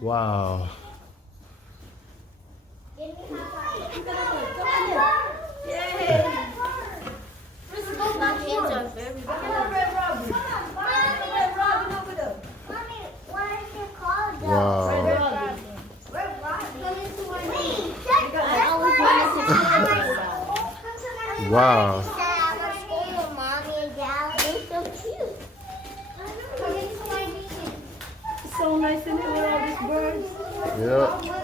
Wow. Wow. Wow. So nice in it with all these birds. Yep.